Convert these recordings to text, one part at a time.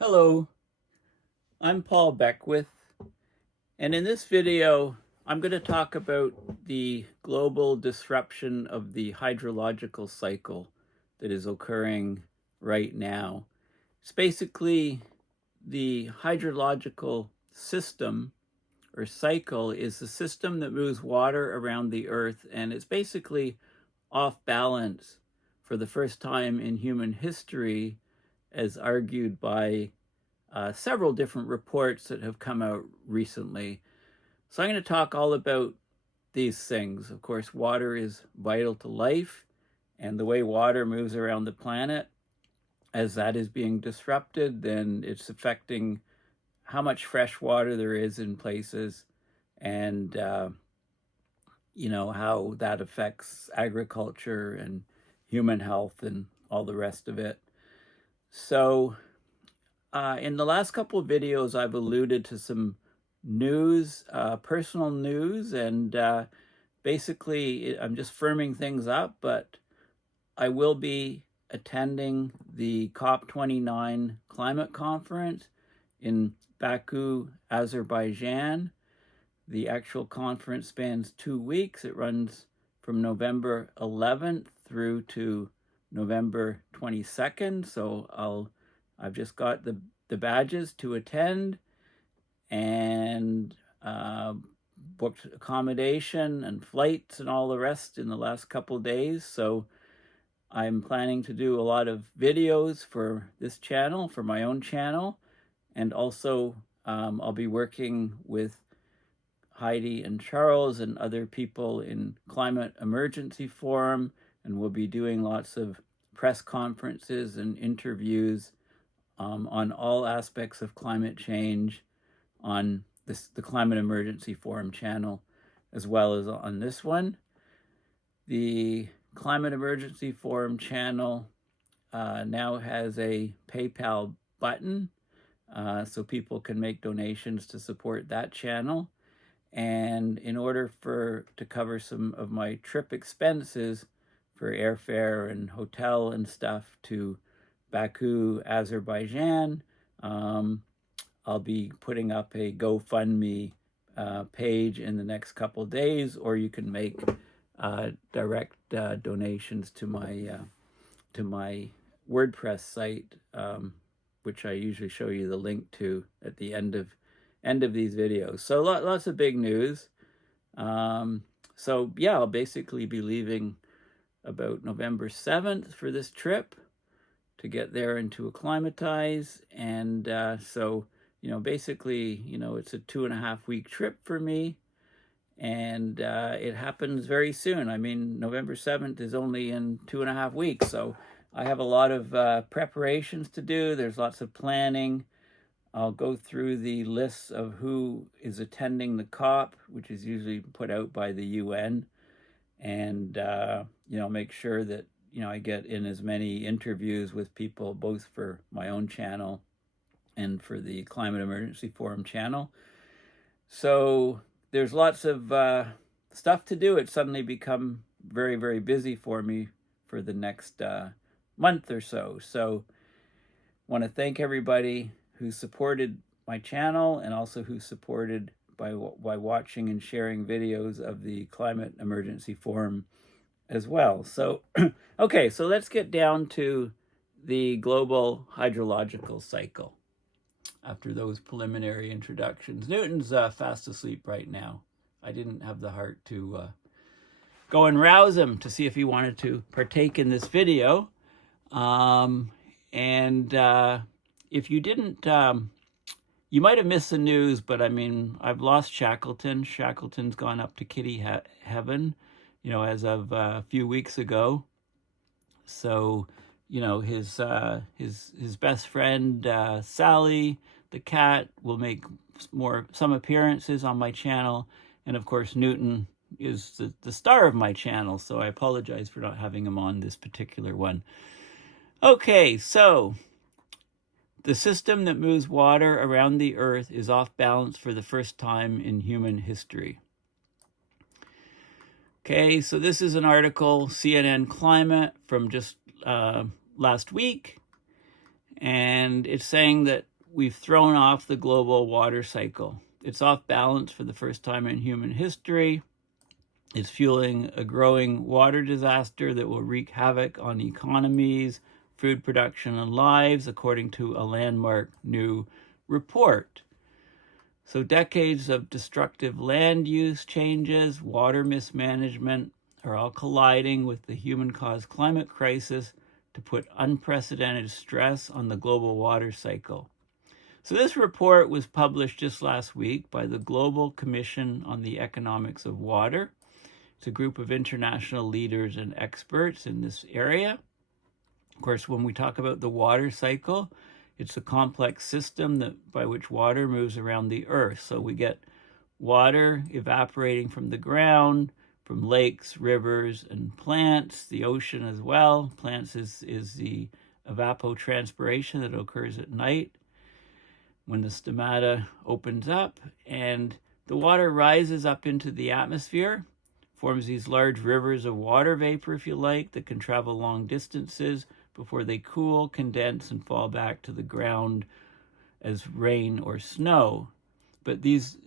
Hello, I'm Paul Beckwith, and in this video, I'm going to talk about the global disruption of the hydrological cycle that is occurring right now. It's basically the hydrological system or cycle is the system that moves water around the earth, and it's basically off balance for the first time in human history, as argued by several different reports that have come out recently. So I'm going to talk all about these things. Of course, water is vital to life, and the way water moves around the planet, as that is being disrupted, then it's affecting how much fresh water there is in places, and how that affects agriculture and human health and all the rest of it. So in the last couple of videos, I've alluded to some news, personal news, and basically I'm just firming things up, but I will be attending the COP29 climate conference in Baku, Azerbaijan. The actual conference spans 2 weeks. It runs from November 11th through to November 22nd. So I've just got the badges to attend, and booked accommodation and flights and all the rest in the last couple of days. So I'm planning to do a lot of videos for this channel, for my own channel, and also I'll be working with Heidi and Charles and other people in Climate Emergency Forum, and we'll be doing lots of press conferences and interviews on all aspects of climate change on the Climate Emergency Forum channel, as well as on this one. The Climate Emergency Forum channel now has a PayPal button, so people can make donations to support that channel. And in order to cover some of my trip expenses for airfare and hotel and stuff to Baku, Azerbaijan, I'll be putting up a GoFundMe page in the next couple of days, or you can make direct donations to my WordPress site, which I usually show you the link to at the end of these videos. So lots of big news. So yeah, I'll basically be leaving about November 7th for this trip to get there and to acclimatize. And so, basically, it's a 2.5-week trip for me. And it happens very soon. I mean, November 7th is only in 2.5 weeks. So I have a lot of preparations to do. There's lots of planning. I'll go through the lists of who is attending the COP, which is usually put out by the UN, and make sure that I get in as many interviews with people, both for my own channel and for the Climate Emergency Forum channel. So there's lots of stuff to do. It's suddenly become very, very busy for me for the next month or so. So I want to thank everybody who supported my channel, and also who supported by watching and sharing videos of the Climate Emergency Forum as well. So, okay, so let's get down to the global hydrological cycle. After those preliminary introductions, Newton's fast asleep right now. I didn't have the heart to go and rouse him to see if he wanted to partake in this video. If you didn't, you might have missed the news, but I mean, I've lost Shackleton. Shackleton's gone up to kitty heaven, as of a few weeks ago. So, his best friend, Sally, the cat, will make some appearances on my channel. And of course, Newton is the star of my channel, so I apologize for not having him on this particular one. Okay, so the system that moves water around the earth is off balance for the first time in human history. Okay, so this is an article, CNN Climate, from just last week. And it's saying that we've thrown off the global water cycle. It's off balance for the first time in human history. It's fueling a growing water disaster that will wreak havoc on economies, food production, and lives, according to a landmark new report. So decades of destructive land use changes, water mismanagement are all colliding with the human-caused climate crisis to put unprecedented stress on the global water cycle. So this report was published just last week by the Global Commission on the Economics of Water. It's a group of international leaders and experts in this area. Of course, when we talk about the water cycle, it's a complex system by which water moves around the earth. So we get water evaporating from the ground, from lakes, rivers, and plants, the ocean as well. Plants is the evapotranspiration that occurs at night when the stomata opens up, and the water rises up into the atmosphere, forms these large rivers of water vapor, if you like, that can travel long distances before they cool, condense, and fall back to the ground as rain or snow. But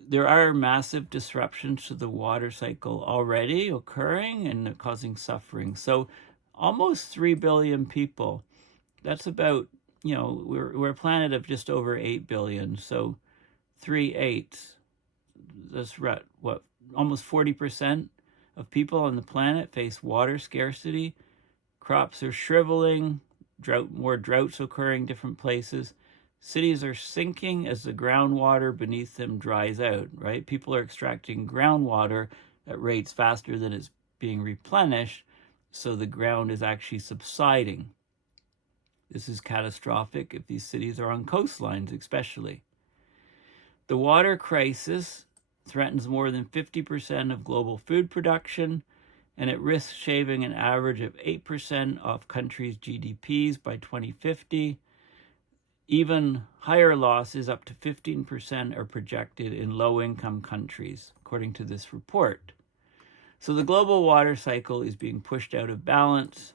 there are massive disruptions to the water cycle already occurring and causing suffering. So almost 3 billion people, that's about, we're a planet of just over 8 billion. So 3/8, that's what, almost 40% of people on the planet face water scarcity. Crops are shriveling, more droughts occurring in different places. Cities are sinking as the groundwater beneath them dries out, right? People are extracting groundwater at rates faster than it's being replenished, so the ground is actually subsiding. This is catastrophic if these cities are on coastlines, especially. The water crisis threatens more than 50% of global food production, and it risks shaving an average of 8% off countries' GDPs by 2050. Even higher losses, up to 15%, are projected in low-income countries, according to this report. So the global water cycle is being pushed out of balance.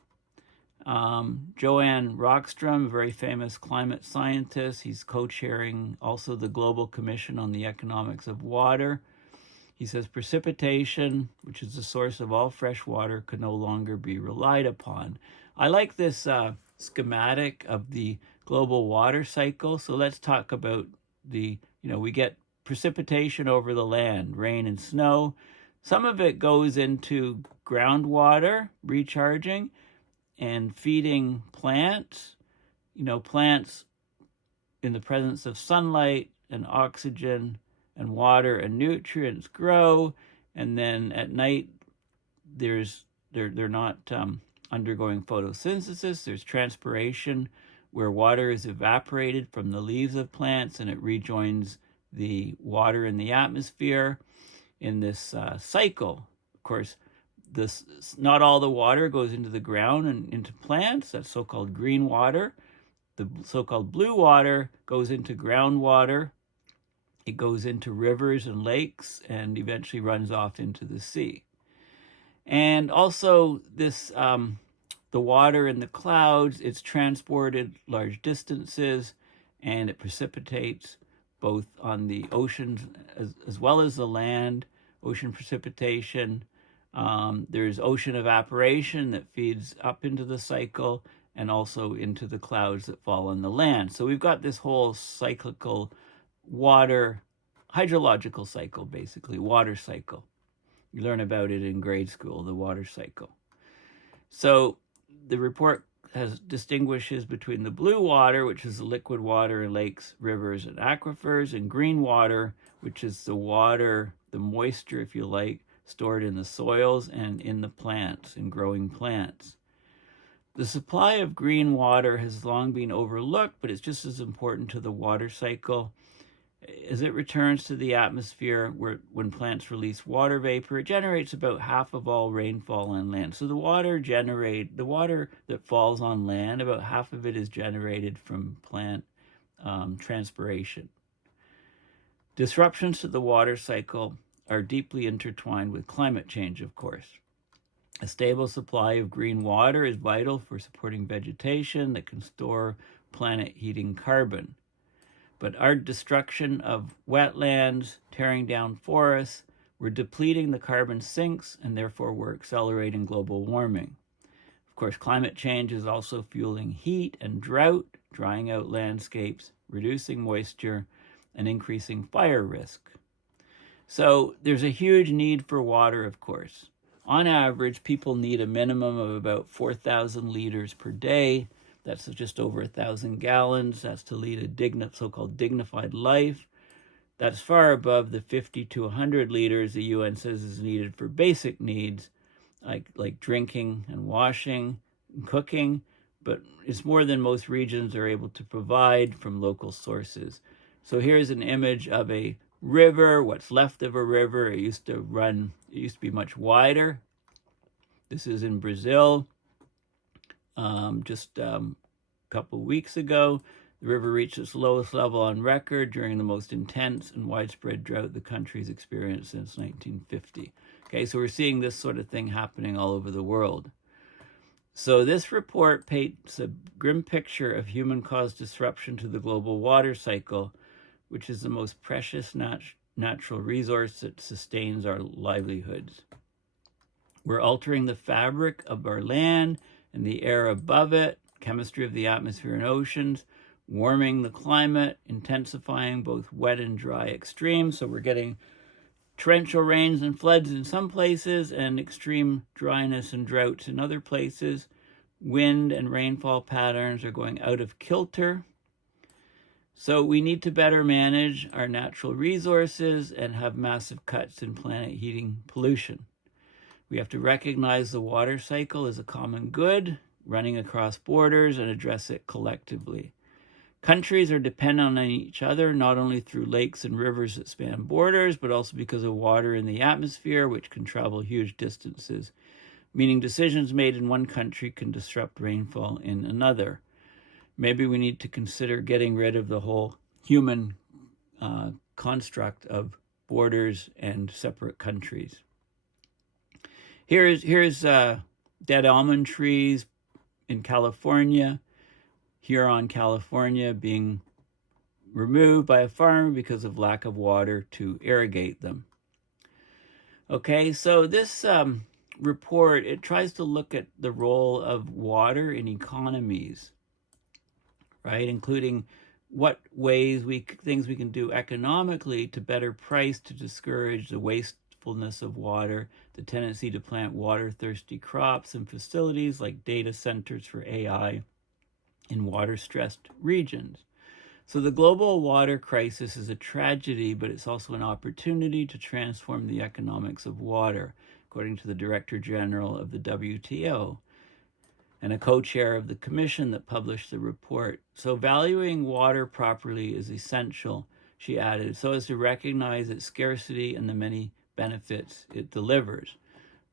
Joanne Rockstrom, a very famous climate scientist, he's co-chairing also the Global Commission on the Economics of Water. He says precipitation, which is the source of all fresh water, could no longer be relied upon. I like this schematic of the global water cycle. So let's talk about we get precipitation over the land, rain and snow. Some of it goes into groundwater, recharging and feeding plants. Plants in the presence of sunlight and oxygen and water and nutrients grow, and then at night they're not undergoing photosynthesis. There's transpiration where water is evaporated from the leaves of plants and it rejoins the water in the atmosphere in this cycle. Of course, not all the water goes into the ground and into plants. That's so-called green water. The so-called blue water goes into groundwater. It goes into rivers and lakes and eventually runs off into the sea. And also this, the water in the clouds, it's transported large distances and it precipitates both on the oceans as well as the land, ocean precipitation. There's ocean evaporation that feeds up into the cycle and also into the clouds that fall on the land. So we've got this whole cyclical water, hydrological cycle, basically, water cycle. You learn about it in grade school, the water cycle. So the report distinguishes between the blue water, which is the liquid water in lakes, rivers, and aquifers, and green water, which is the water, the moisture, if you like, stored in the soils and in the plants, in growing plants. The supply of green water has long been overlooked, but it's just as important to the water cycle. As it returns to the atmosphere, when plants release water vapor, it generates about half of all rainfall on land. So the water that falls on land, about half of it is generated from plant transpiration. Disruptions to the water cycle are deeply intertwined with climate change, of course. A stable supply of green water is vital for supporting vegetation that can store planet-heating carbon. But our destruction of wetlands, tearing down forests, we're depleting the carbon sinks, and therefore we're accelerating global warming. Of course, climate change is also fueling heat and drought, drying out landscapes, reducing moisture, and increasing fire risk. So there's a huge need for water, of course. On average, people need a minimum of about 4,000 liters per day. That's just over 1,000 gallons. That's to lead a so-called dignified life. That's far above the 50 to 100 liters the UN says is needed for basic needs, like drinking and washing and cooking, but it's more than most regions are able to provide from local sources. So here's an image of a river, what's left of a river. It used to be much wider. This is in Brazil. Just a couple weeks ago, the river reached its lowest level on record during the most intense and widespread drought the country's experienced since 1950. Okay, so we're seeing this sort of thing happening all over the world. So this report paints a grim picture of human-caused disruption to the global water cycle, which is the most precious natural resource that sustains our livelihoods. We're altering the fabric of our land and the air above it, chemistry of the atmosphere and oceans, warming the climate, intensifying both wet and dry extremes. So we're getting torrential rains and floods in some places and extreme dryness and droughts in other places. Wind and rainfall patterns are going out of kilter. So we need to better manage our natural resources and have massive cuts in planet heating pollution. We have to recognize the water cycle as a common good, running across borders, and address it collectively. Countries are dependent on each other, not only through lakes and rivers that span borders, but also because of water in the atmosphere, which can travel huge distances, meaning decisions made in one country can disrupt rainfall in another. Maybe we need to consider getting rid of the whole human construct of borders and separate countries. Here's dead almond trees in California, Huron, California, being removed by a farmer because of lack of water to irrigate them. Okay, so this report, it tries to look at the role of water in economies, right? Including what ways things we can do economically to better price to discourage the wastefulness of water, the tendency to plant water-thirsty crops and facilities like data centers for AI in water-stressed regions. So the global water crisis is a tragedy, but it's also an opportunity to transform the economics of water, according to the Director General of the WTO and a co-chair of the commission that published the report. So valuing water properly is essential, she added, so as to recognize its scarcity and the many benefits it delivers.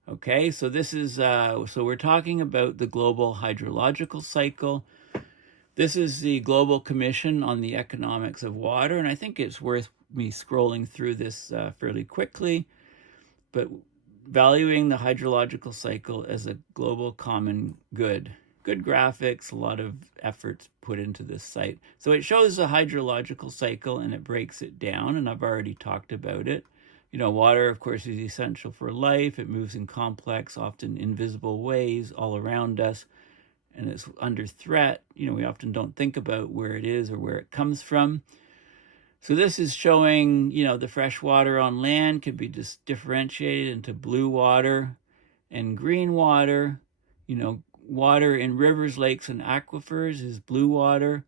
Okay, so this is, so we're talking about the global hydrological cycle. This is the Global Commission on the Economics of Water, and I think it's worth me scrolling through this fairly quickly, but valuing the hydrological cycle as a global common good. Good graphics, a lot of efforts put into this site. So it shows the hydrological cycle and it breaks it down, and I've already talked about it. You know, water, of course, is essential for life. It moves in complex, often invisible ways all around us, and it's under threat. You know, we often don't think about where it is or where it comes from. So this is showing, you know, the fresh water on land could be just differentiated into blue water and green water. You know, water in rivers, lakes, and aquifers is blue water.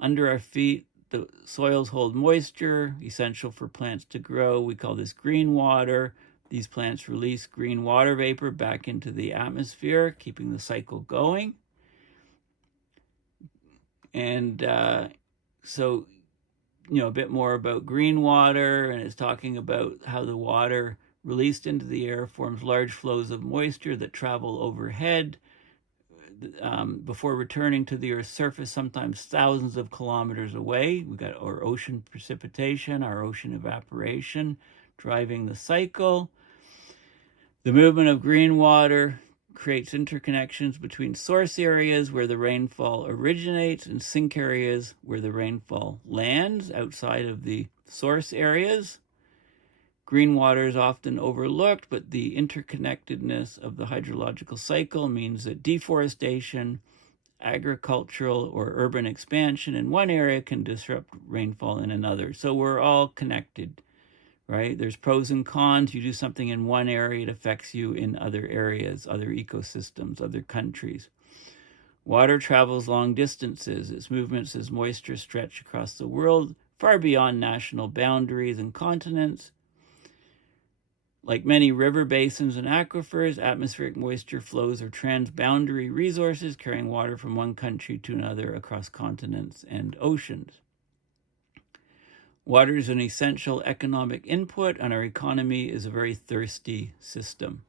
Under our feet, the soils hold moisture, essential for plants to grow. We call this green water. These plants release green water vapor back into the atmosphere, keeping the cycle going. And so, you know, a bit more about green water, and it's talking about how the water released into the air forms large flows of moisture that travel overhead before returning to the Earth's surface, sometimes thousands of kilometers away. We got our ocean precipitation, our ocean evaporation, driving the cycle. The movement of green water creates interconnections between source areas where the rainfall originates and sink areas where the rainfall lands outside of the source areas. Green water is often overlooked, but the interconnectedness of the hydrological cycle means that deforestation, agricultural or urban expansion in one area can disrupt rainfall in another. So we're all connected, right? There's pros and cons. You do something in one area, it affects you in other areas, other ecosystems, other countries. Water travels long distances. Its movements as moisture stretch across the world, far beyond national boundaries and continents. Like many river basins and aquifers, atmospheric moisture flows are transboundary resources carrying water from one country to another across continents and oceans. Water is an essential economic input, and our economy is a very thirsty system.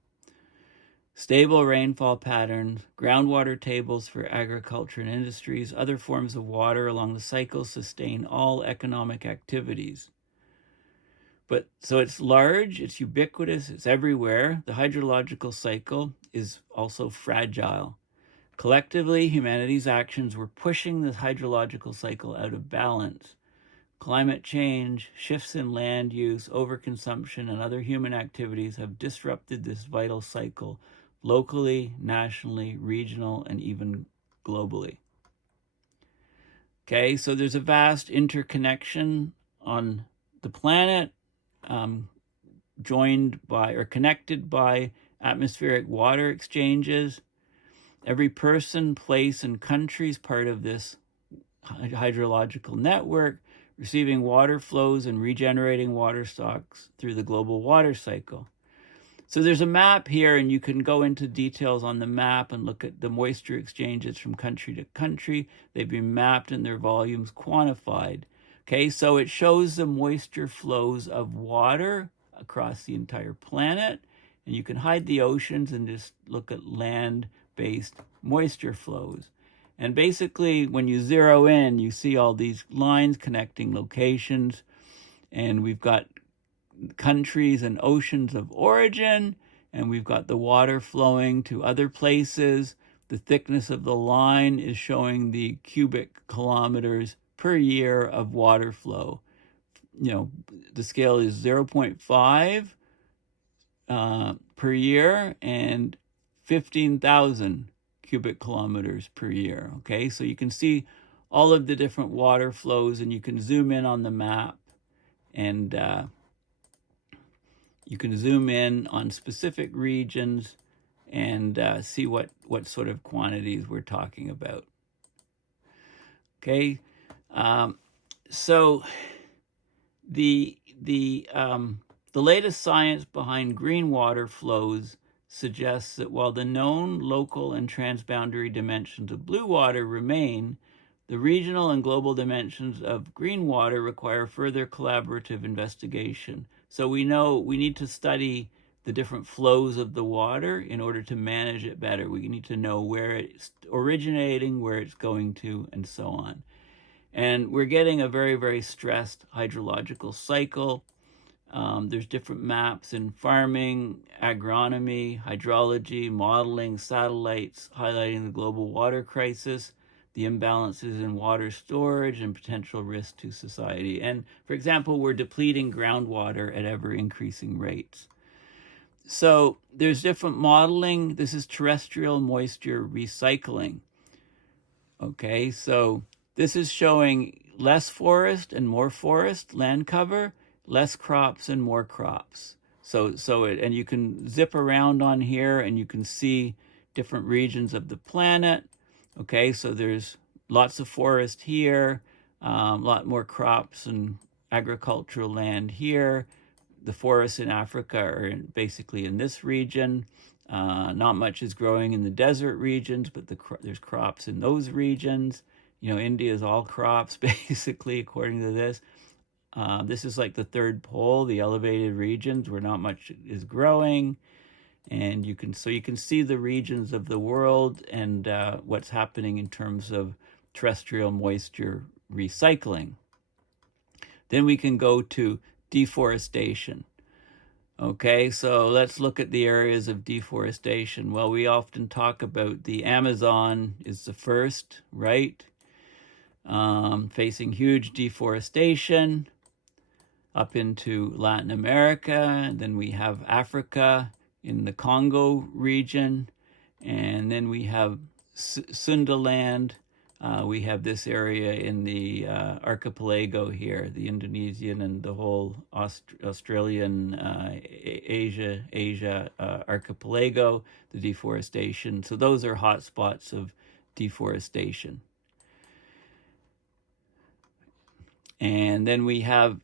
Stable rainfall patterns, groundwater tables for agriculture and industries, other forms of water along the cycle sustain all economic activities. But so it's large, it's ubiquitous, it's everywhere. The hydrological cycle is also fragile. Collectively, humanity's actions were pushing the hydrological cycle out of balance. Climate change, shifts in land use, overconsumption, and other human activities have disrupted this vital cycle locally, nationally, regional, and even globally. Okay, so there's a vast interconnection on the planet, joined by or connected by atmospheric water exchanges. Every person, place, and country is part of this hydrological network, receiving water flows and regenerating water stocks through the global water cycle. So there's a map here, and you can go into details on the map and look at the moisture exchanges from country to country. They've been mapped and their volumes quantified. Okay, so it shows the moisture flows of water across the entire planet, and you can hide the oceans and just look at land-based moisture flows. And basically, when you zero in, you see all these lines connecting locations, and we've got countries and oceans of origin, and we've got the water flowing to other places. The thickness of the line is showing the cubic kilometers per year of water flow. You know, the scale is 0.5 per year and 15,000 cubic kilometers per year. Okay, so you can see all of the different water flows, and you can zoom in on the map, and you can zoom in on specific regions and see what sort of quantities we're talking about. Okay, so the latest science behind green water flows suggests that while the known local and transboundary dimensions of blue water remain, the regional and global dimensions of green water require further collaborative investigation. So we know we need to study the different flows of the water in order to manage it better. We need to know where it's originating, where it's going to, and so on. And we're getting a very, very stressed hydrological cycle. There's different maps in farming, agronomy, hydrology, modeling, satellites, highlighting the global water crisis, the imbalances in water storage, and potential risk to society. And for example, we're depleting groundwater at ever increasing rates. So there's different modeling. This is terrestrial moisture recycling. Okay, so this is showing less forest and more forest land cover, less crops and more crops. And you can zip around on here and you can see different regions of the planet. Okay, so there's lots of forest here, a lot more crops and agricultural land here. The forests in Africa are basically in this region. Not much is growing in the desert regions, but there's crops in those regions. You know, India is all crops, basically, according to this. This is like the third pole, the elevated regions where not much is growing. And you can see the regions of the world and what's happening in terms of terrestrial moisture recycling. Then we can go to deforestation. Okay, so let's look at the areas of deforestation. Well, we often talk about the Amazon is the first, right? Facing huge deforestation up into Latin America. And then we have Africa in the Congo region. And then we have Sundaland. We have this area in the archipelago here, the Indonesian and the whole Australian Asia archipelago, the deforestation. So those are hot spots of deforestation. And then we have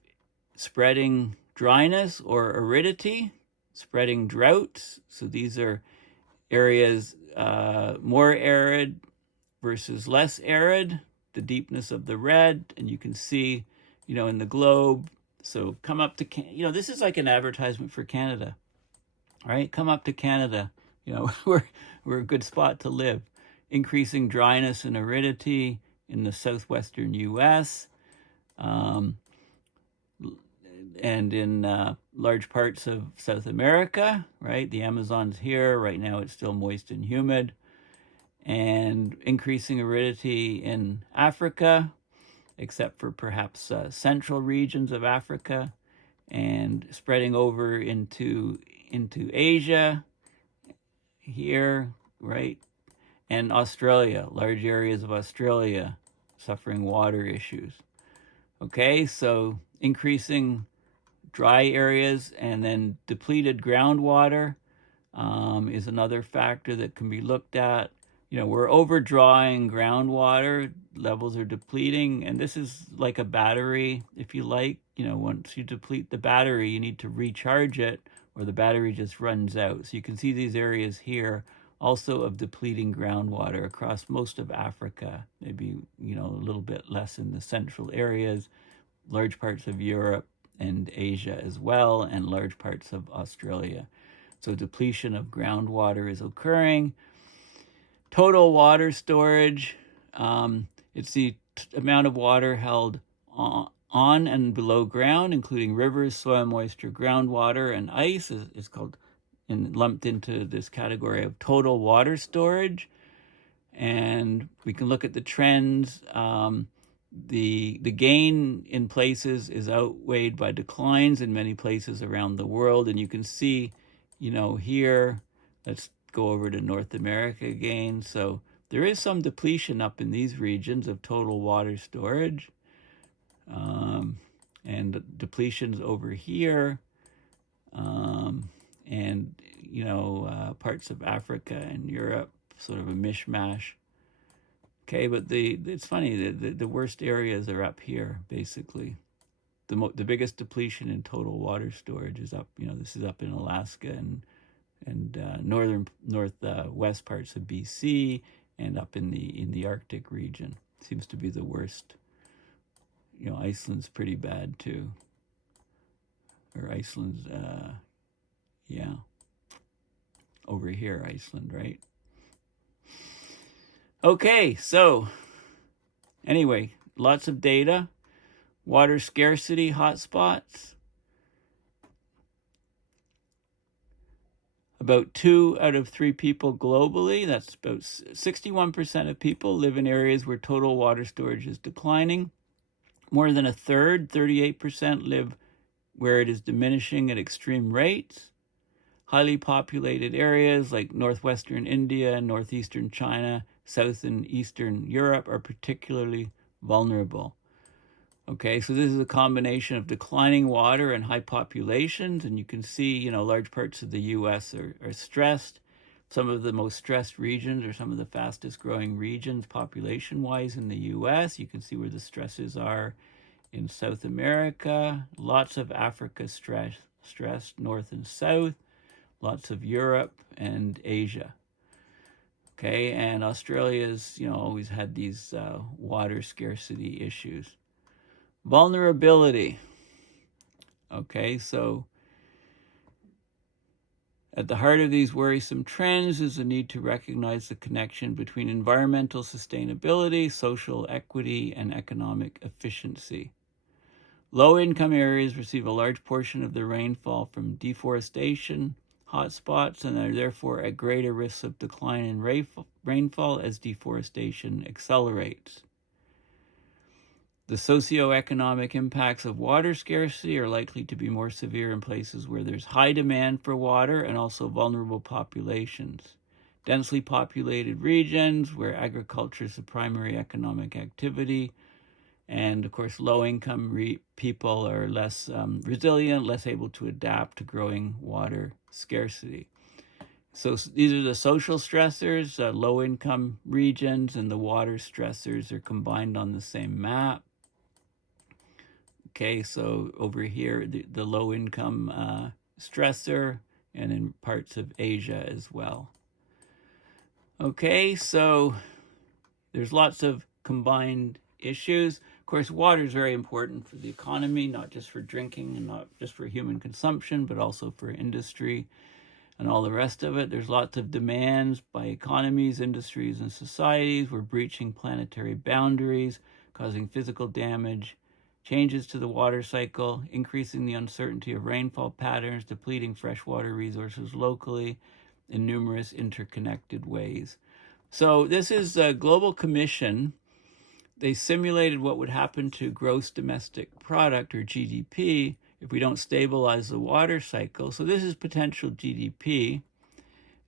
spreading dryness or aridity, spreading droughts. So these are areas more arid versus less arid, the deepness of the red, and you can see, in the globe. So come up to, this is like an advertisement for Canada, right? Come up to Canada. We're a good spot to live. Increasing dryness and aridity in the southwestern U.S., and in large parts of South America, right? The Amazon's here. Right now it's still moist and humid. And increasing aridity in Africa, except for perhaps central regions of Africa, and spreading over into Asia here, right? And Australia, large areas of Australia suffering water issues. Okay, so increasing dry areas and then depleted groundwater is another factor that can be looked at. We're overdrawing groundwater, levels are depleting, and this is like a battery, if you like. Once you deplete the battery, you need to recharge it, or the battery just runs out. So you can see these areas here also of depleting groundwater across most of Africa, maybe, a little bit less in the central areas, large parts of Europe and Asia as well, and large parts of Australia. So depletion of groundwater is occurring. Total water storage, it's the amount of water held on and below ground, including rivers, soil moisture, groundwater, and ice is called and lumped into this category of total water storage. And we can look at the trends. The gain in places is outweighed by declines in many places around the world. And you can see, here, let's go over to North America again. So there is some depletion up in these regions of total water storage. And depletions over here. And, parts of Africa and Europe, sort of a mishmash. Okay, but it's funny, the worst areas are up here, basically. The biggest depletion in total water storage is up, this is up in Alaska and northwest parts of BC, and up in the Arctic region. Seems to be the worst. Iceland's pretty bad too. Or Iceland's, over here, Iceland, right? Okay, so anyway, lots of data. Water scarcity hotspots. About 2 out of 3 people globally, that's about 61% of people, live in areas where total water storage is declining. More than a third, 38%, live where it is diminishing at extreme rates. Highly populated areas like northwestern India, northeastern China, south and eastern Europe are particularly vulnerable. Okay, so this is a combination of declining water and high populations, and you can see, large parts of the U.S. are stressed. Some of the most stressed regions are some of the fastest growing regions population-wise in the U.S. You can see where the stresses are in South America, lots of Africa stressed north and south, lots of Europe and Asia. Okay, and Australia's, always had these water scarcity issues. Vulnerability. Okay, so at the heart of these worrisome trends is the need to recognize the connection between environmental sustainability, social equity, and economic efficiency. Low-income areas receive a large portion of their rainfall from deforestation hotspots and are therefore at greater risk of decline in rainfall as deforestation accelerates. The socioeconomic impacts of water scarcity are likely to be more severe in places where there's high demand for water and also vulnerable populations. Densely populated regions where agriculture is the primary economic activity, and of course low-income people are less resilient, less able to adapt to growing water scarcity. So these are the social stressors. Low-income regions and the water stressors are combined on the same map. Okay, so over here, the low-income stressor, and in parts of Asia as well. Okay, so there's lots of combined issues. Of course, water is very important for the economy, not just for drinking and not just for human consumption, but also for industry and all the rest of it. There's lots of demands by economies, industries, and societies. We're breaching planetary boundaries, causing physical damage, changes to the water cycle, increasing the uncertainty of rainfall patterns, depleting freshwater resources locally in numerous interconnected ways. So this is a global commission. They simulated what would happen to gross domestic product, or GDP, if we don't stabilize the water cycle. So this is potential GDP.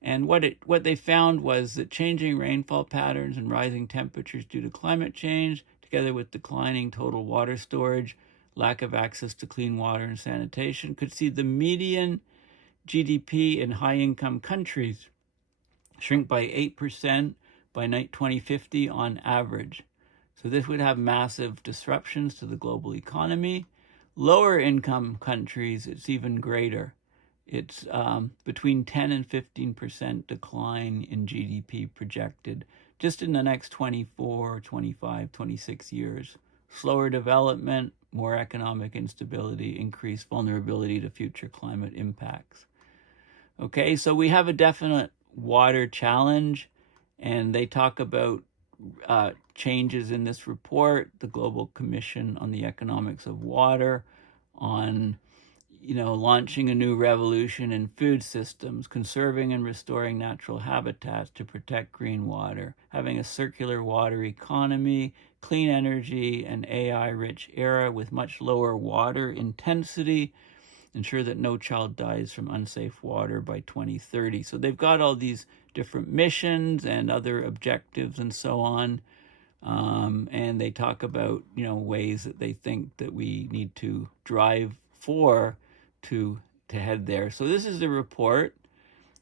And what they found was that changing rainfall patterns and rising temperatures due to climate change, together with declining total water storage, lack of access to clean water and sanitation, could see the median GDP in high-income countries shrink by 8% by 2050 on average. So this would have massive disruptions to the global economy. Lower income countries, it's even greater. It's between 10 and 15% decline in GDP projected just in the next 24, 25, 26 years. Slower development, more economic instability, increased vulnerability to future climate impacts. Okay, so we have a definite water challenge, and they talk about changes in this report, the Global Commission on the Economics of Water, on launching a new revolution in food systems, conserving and restoring natural habitats to protect green water, having a circular water economy, clean energy, and AI-rich era with much lower water intensity, ensure that no child dies from unsafe water by 2030. So they've got all these different missions and other objectives and so on. And they talk about, ways that they think that we need to drive for to head there. So this is the report.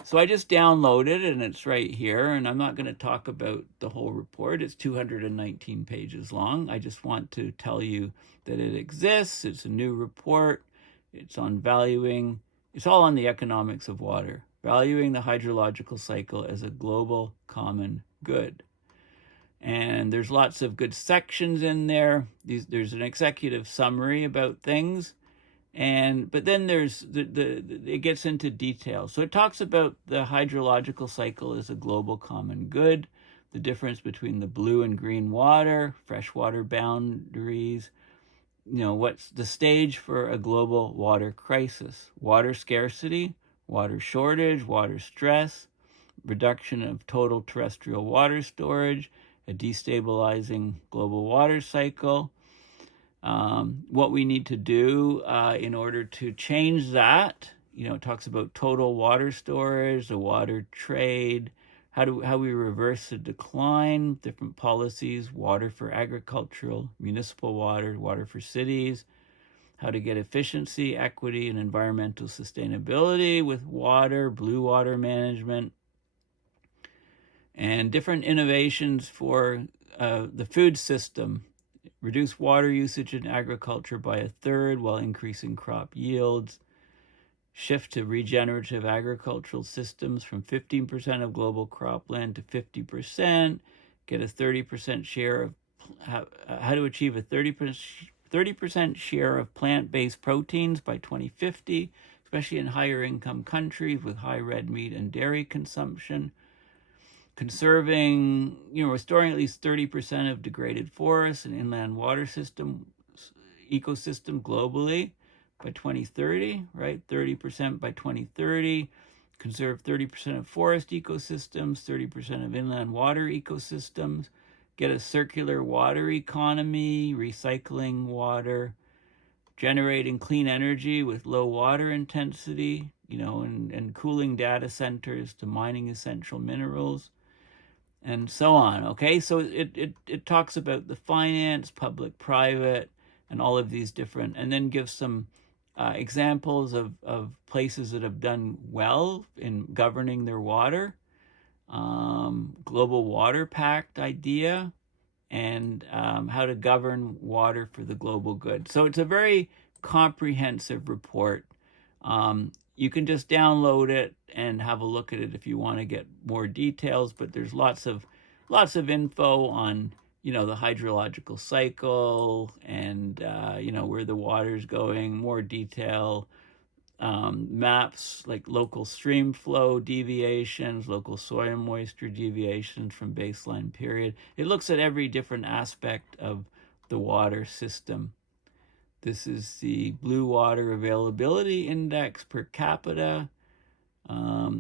So I just downloaded it and it's right here, and I'm not going to talk about the whole report. It's 219 pages long. I just want to tell you that it exists. It's a new report. It's on valuing, it's all on the economics of water, valuing the hydrological cycle as a global common good. And there's lots of good sections in there. There's an executive summary about things. But then there's it gets into detail. So it talks about the hydrological cycle as a global common good, the difference between the blue and green water, freshwater boundaries, what's the stage for a global water crisis, water scarcity, water shortage, water stress, reduction of total terrestrial water storage, a destabilizing global water cycle, what we need to do in order to change that. It talks about total water storage, the water trade, how we reverse the decline, different policies, water for agricultural, municipal water, water for cities, how to get efficiency, equity, and environmental sustainability with water, blue water management, and different innovations for the food system. Reduce water usage in agriculture by 1/3 while increasing crop yields. Shift to regenerative agricultural systems from 15% of global cropland to 50%. Get a 30% share of how to achieve a 30% share of plant-based proteins by 2050, especially in higher income countries with high red meat and dairy consumption. Conserving, restoring at least 30% of degraded forests and inland water systems, ecosystem globally by 2030, right? 30% by 2030. Conserve 30% of forest ecosystems, 30% of inland water ecosystems. Get a circular water economy, recycling water, generating clean energy with low water intensity, and cooling data centers to mining essential minerals, and so on. Okay, so it talks about the finance, public, private, and all of these different, and then gives some examples of places that have done well in governing their water, global water pact idea, and how to govern water for the global good. So it's a very comprehensive report. You can just download it and have a look at it if you want to get more details, but there's lots of info on the hydrological cycle and where the water's going, more detail, maps like local stream flow deviations, local soil moisture deviations from baseline period. It looks at every different aspect of the water system. This is the Blue Water Availability Index per capita,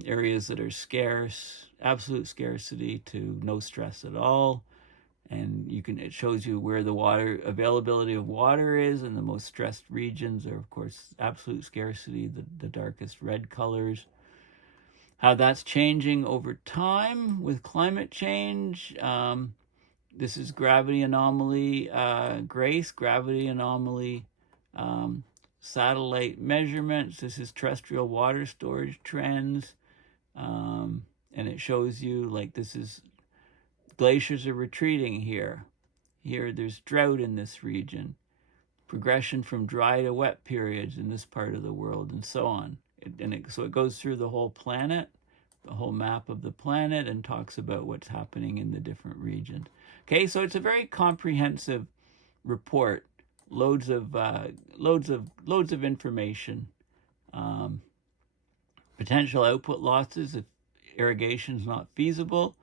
areas that are scarce, absolute scarcity to no stress at all. And it shows you where the water availability of water is, and the most stressed regions are, of course, absolute scarcity, the darkest red colors. How that's changing over time with climate change. This is gravity anomaly, GRACE, gravity anomaly, satellite measurements. This is terrestrial water storage trends. And it shows you, like, this is glaciers are retreating here. Here there's drought in this region. Progression from dry to wet periods in this part of the world, and so on. So it goes through the whole planet, the whole map of the planet, and talks about what's happening in the different regions. Okay, so it's a very comprehensive report. Loads of information. Potential output losses if irrigation is not feasible.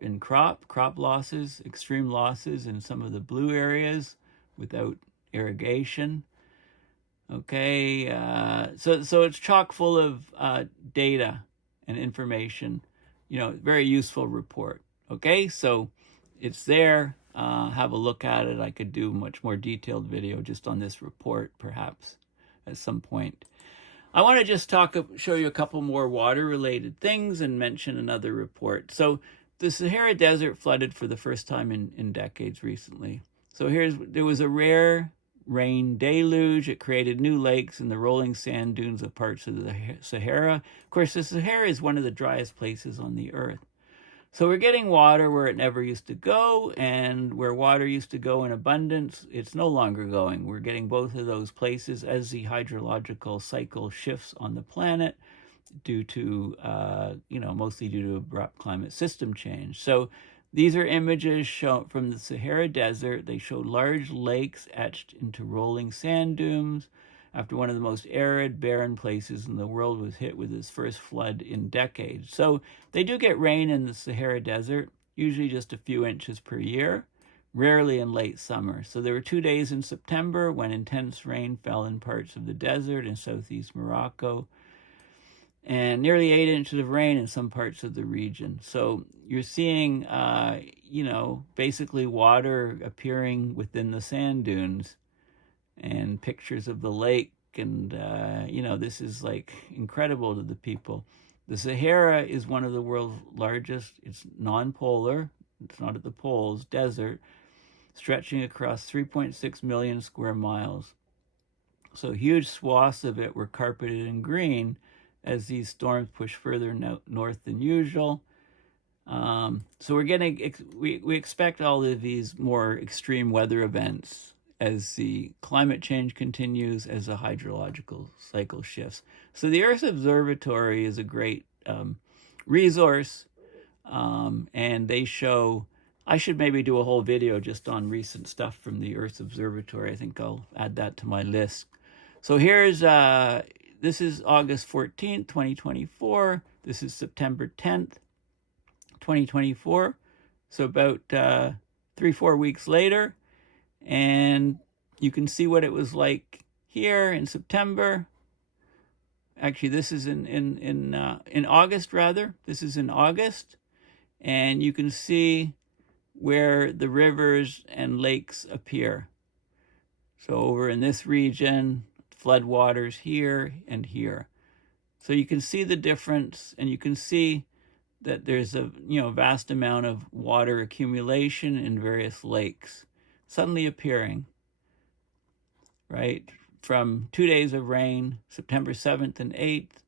In crop losses, extreme losses in some of the blue areas without irrigation. Okay, so it's chock full of data and information. Very useful report. Okay, so it's there. Have a look at it. I could do a much more detailed video just on this report, perhaps, at some point. I want to just show you a couple more water-related things and mention another report. So the Sahara Desert flooded for the first time in decades recently. So there was a rare rain deluge. It created new lakes in the rolling sand dunes of parts of the Sahara. Of course, the Sahara is one of the driest places on the earth. So we're getting water where it never used to go, and where water used to go in abundance, it's no longer going. We're getting both of those places as the hydrological cycle shifts on the planet due to, mostly due to abrupt climate system change. So these are images shown from the Sahara Desert. They show large lakes etched into rolling sand dunes after one of the most arid, barren places in the world was hit with its first flood in decades. So they do get rain in the Sahara Desert, usually just a few inches per year, rarely in late summer. So there were 2 days in September when intense rain fell in parts of the desert in southeast Morocco, and nearly 8 inches of rain in some parts of the region. So you're seeing, basically water appearing within the sand dunes, and pictures of the lake, and this is like incredible to the people. The Sahara is one of the world's largest, it's non-polar, it's not at the poles, desert, stretching across 3.6 million square miles. So huge swaths of it were carpeted in green as these storms push further north than usual. So we expect all of these more extreme weather events as the climate change continues, as the hydrological cycle shifts. So the Earth Observatory is a great resource, and they show, I should maybe do a whole video just on recent stuff from the Earth Observatory. I think I'll add that to my list. So here's, this is August 14th, 2024. This is September 10th, 2024. So about 3-4 weeks later. And you can see what it was like here in September. Actually, this is in August, rather. This is in August. And you can see where the rivers and lakes appear. So over in this region, floodwaters here and here. So you can see the difference, and you can see that there's a vast amount of water accumulation in various lakes suddenly appearing, right? From 2 days of rain, September 7th and 8th,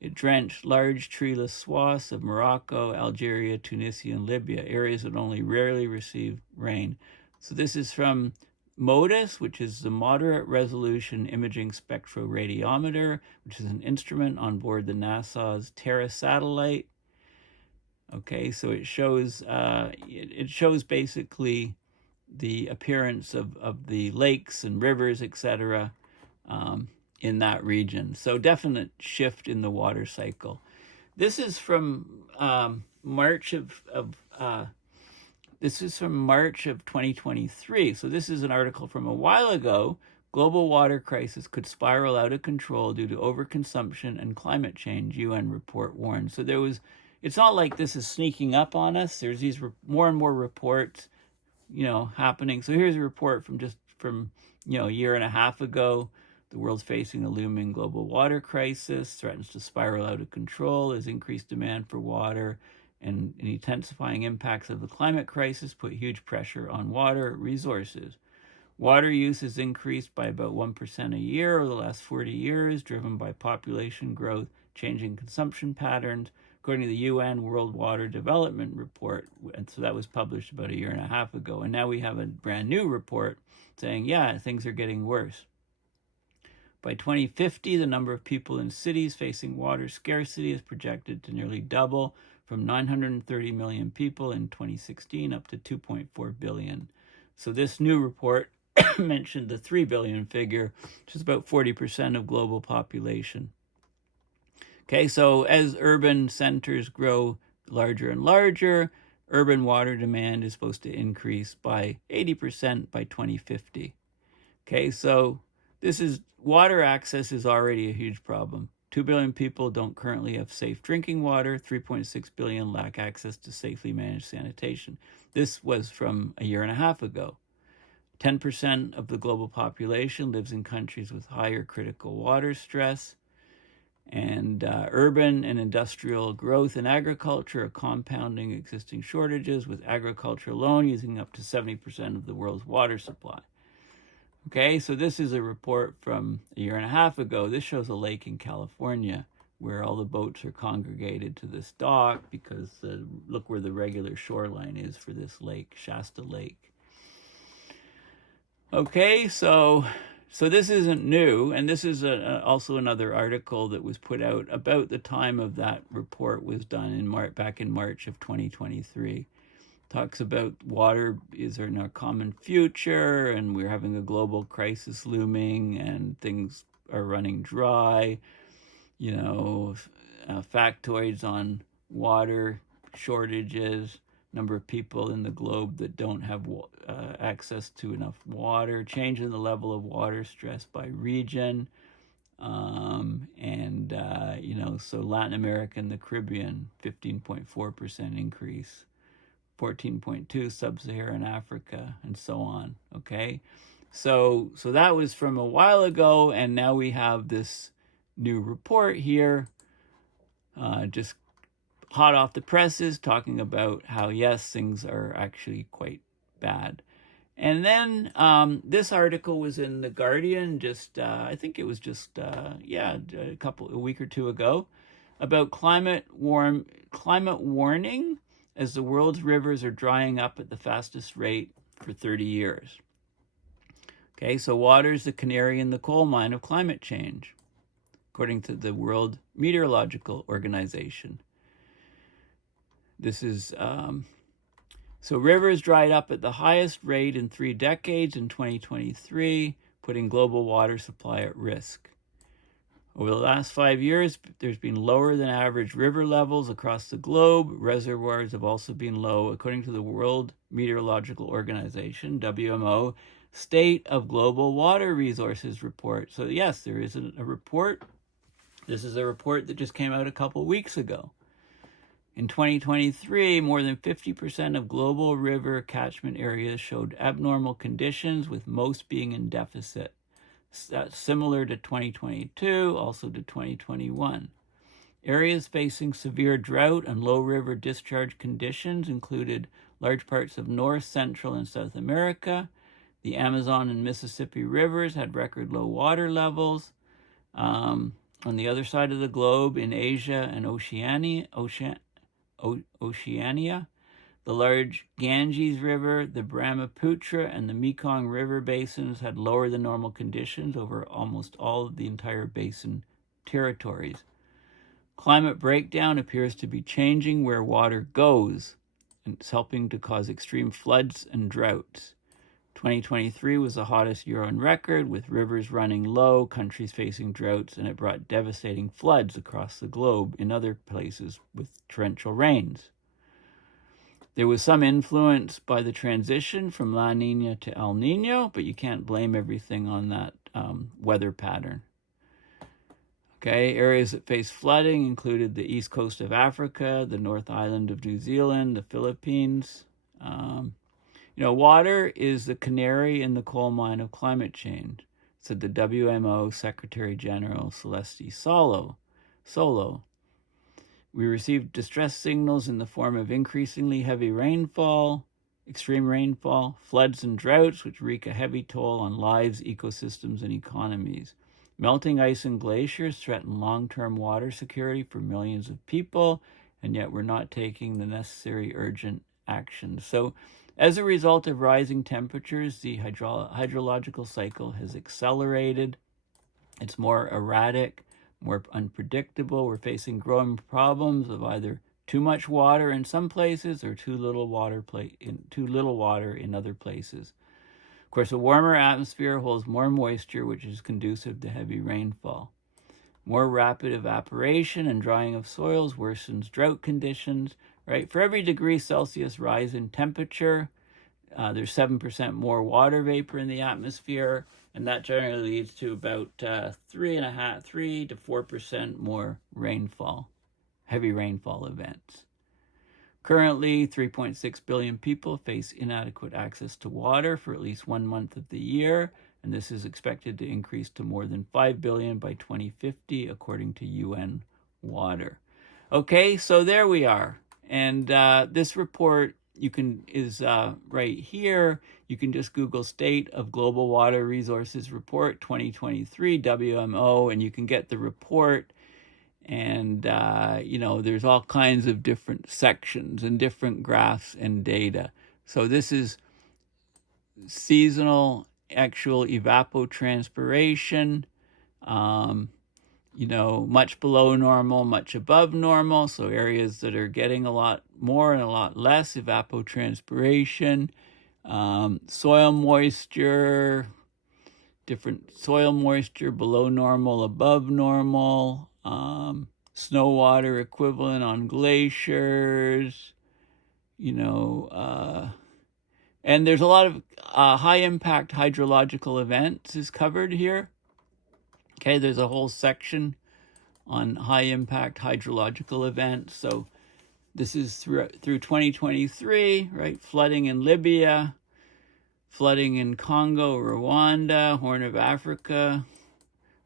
it drenched large treeless swaths of Morocco, Algeria, Tunisia, and Libya, areas that only rarely receive rain. So this is from MODIS, which is the Moderate Resolution Imaging Spectroradiometer, which is an instrument on board the NASA's Terra satellite. Okay, so it shows basically the appearance of the lakes and rivers, etc., in that region. So definite shift in the water cycle. This is from March of 2023. So this is an article from a while ago. Global water crisis could spiral out of control due to overconsumption and climate change, UN report warns. So it's not like this is sneaking up on us. There's these more and more reports, happening. So here's a report from a year and a half ago. The world's facing a looming global water crisis, threatens to spiral out of control as increased demand for water and intensifying impacts of the climate crisis put huge pressure on water resources. Water use has increased by about 1% a year over the last 40 years, driven by population growth, changing consumption patterns, according to the UN World Water Development Report. And so that was published about a year and a half ago. And now we have a brand new report saying, yeah, things are getting worse. By 2050, the number of people in cities facing water scarcity is projected to nearly double from 930 million people in 2016 up to 2.4 billion. So this new report mentioned the 3 billion figure, which is about 40% of global population. Okay, so as urban centers grow larger and larger, urban water demand is supposed to increase by 80% by 2050. Okay, so water access is already a huge problem. 2 billion people don't currently have safe drinking water. 3.6 billion lack access to safely managed sanitation. This was from a year and a half ago. 10% of the global population lives in countries with higher critical water stress. And urban and industrial growth in agriculture are compounding existing shortages, with agriculture alone using up to 70% of the world's water supply. Okay, so this is a report from a year and a half ago. This shows a lake in California where all the boats are congregated to this dock because look where the regular shoreline is for this lake, Shasta Lake. Okay, so this isn't new, and this is also another article that was put out about the time of that report was done back in March of 2023. Talks about water is in our common future, and we're having a global crisis looming, and things are running dry. Factoids on water shortages, number of people in the globe that don't have access to enough water, change in the level of water stress by region, so Latin America and the Caribbean, 15.4% increase, 14.2 sub-Saharan Africa, and so on. Okay, so that was from a while ago, and now we have this new report here, just hot off the presses, talking about how, yes, things are actually quite bad. And then this article was in The Guardian I think it was just a week or two ago, about climate warning as the world's rivers are drying up at the fastest rate for 30 years. Okay, so water is the canary in the coal mine of climate change, according to the World Meteorological Organization. This is, so rivers dried up at the highest rate in 3 decades in 2023, putting global water supply at risk. Over the last 5 years, there's been lower than average river levels across the globe. Reservoirs have also been low. According to the World Meteorological Organization, WMO, State of Global Water Resources report. So yes, there is a report. This is a report that just came out a couple weeks ago. In 2023, more than 50% of global river catchment areas showed abnormal conditions, with most being in deficit. That's similar to 2022, also to 2021. Areas facing severe drought and low river discharge conditions included large parts of North, Central, and South America. The Amazon and Mississippi rivers had record low water levels. On the other side of the globe, in Asia and Oceania, the large Ganges River, the Brahmaputra, and the Mekong River basins had lower than normal conditions over almost all of the entire basin territories. Climate breakdown appears to be changing where water goes, and it's helping to cause extreme floods and droughts. 2023 was the hottest year on record, with rivers running low, countries facing droughts, and it brought devastating floods across the globe in other places with torrential rains. There was some influence by the transition from La Nina to El Nino, but you can't blame everything on that weather pattern. Okay, areas that faced flooding included the east coast of Africa, the North Island of New Zealand, the Philippines. Water is the canary in the coal mine of climate change, said the WMO Secretary General Celeste Solo. We received distress signals in the form of increasingly heavy rainfall, extreme rainfall, floods and droughts, which wreak a heavy toll on lives, ecosystems, and economies. Melting ice and glaciers threaten long-term water security for millions of people, and yet we're not taking the necessary urgent action. So, as a result of rising temperatures, the hydrological cycle has accelerated. It's more erratic, more unpredictable. We're facing growing problems of either too much water in some places or too little water in other places. Of course, a warmer atmosphere holds more moisture, which is conducive to heavy rainfall. More rapid evaporation and drying of soils worsens drought conditions. Right, for every degree Celsius rise in temperature, there's 7% more water vapor in the atmosphere, and that generally leads to about 3 to 4% more rainfall, heavy rainfall events. Currently, 3.6 billion people face inadequate access to water for at least 1 month of the year, and this is expected to increase to more than 5 billion by 2050, according to UN Water. Okay, so there we are. And this report is right here. You can just Google State of Global Water Resources Report 2023 WMO, and you can get the report. And, there's all kinds of different sections and different graphs and data. So this is seasonal actual evapotranspiration. Much below normal, much above normal. So areas that are getting a lot more and a lot less evapotranspiration. Soil moisture, different soil moisture below normal, above normal. Snow water equivalent on glaciers. And there's a lot of high impact hydrological events is covered here. Okay, there's a whole section on high-impact hydrological events. So this is through 2023, right? Flooding in Libya, flooding in Congo, Rwanda, Horn of Africa,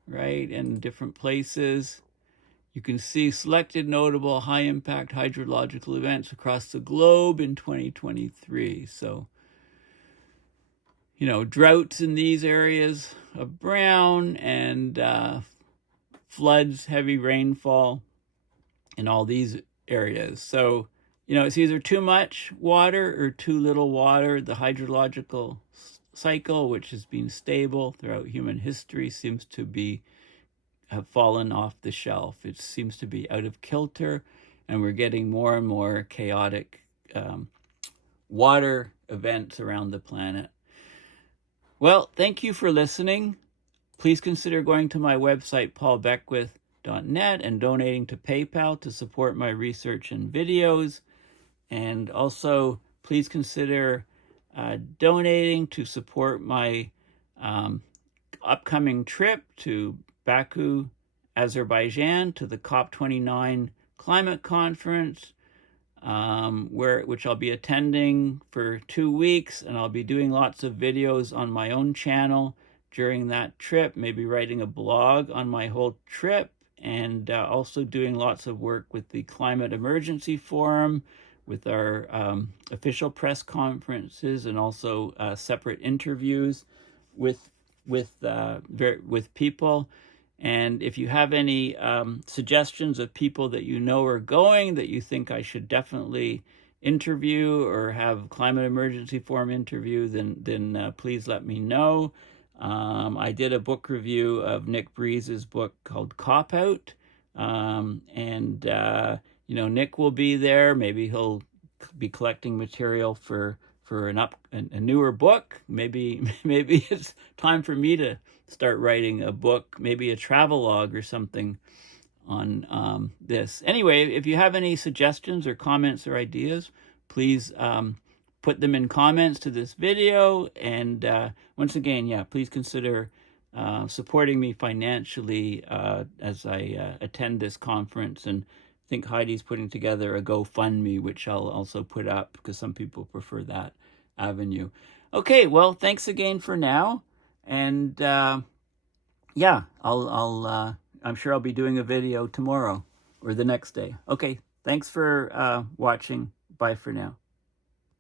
right? And different places. You can see selected notable high-impact hydrological events across the globe in 2023. So, droughts in these areas of brown, and floods, heavy rainfall in all these areas. So, it's either too much water or too little water. The hydrological cycle, which has been stable throughout human history, seems to have fallen off the shelf. It seems to be out of kilter, and we're getting more and more chaotic water events around the planet. Well, thank you for listening. Please consider going to my website, paulbeckwith.net, and donating to PayPal to support my research and videos. And also, please consider donating to support my upcoming trip to Baku, Azerbaijan, to the COP29 climate conference, which I'll be attending for 2 weeks, and I'll be doing lots of videos on my own channel during that trip, maybe writing a blog on my whole trip, and also doing lots of work with the Climate Emergency Forum, with our official press conferences, and also separate interviews with people. And if you have any suggestions of people that you know are going that you think I should definitely interview or have Climate Emergency Forum interview, then please let me know. I did a book review of Nick Breeze's book called Cop Out, and Nick will be there. Maybe he'll be collecting material for a newer book. Maybe it's time for me to start writing a book, maybe a travelogue or something on this. Anyway, if you have any suggestions or comments or ideas, please put them in comments to this video. And once again, please consider supporting me financially as I attend this conference. And I think Heidi's putting together a GoFundMe, which I'll also put up because some people prefer that avenue. Okay, well, thanks again for now. And I'm sure I'll be doing a video tomorrow or the next day. Okay, thanks for watching. Bye for now.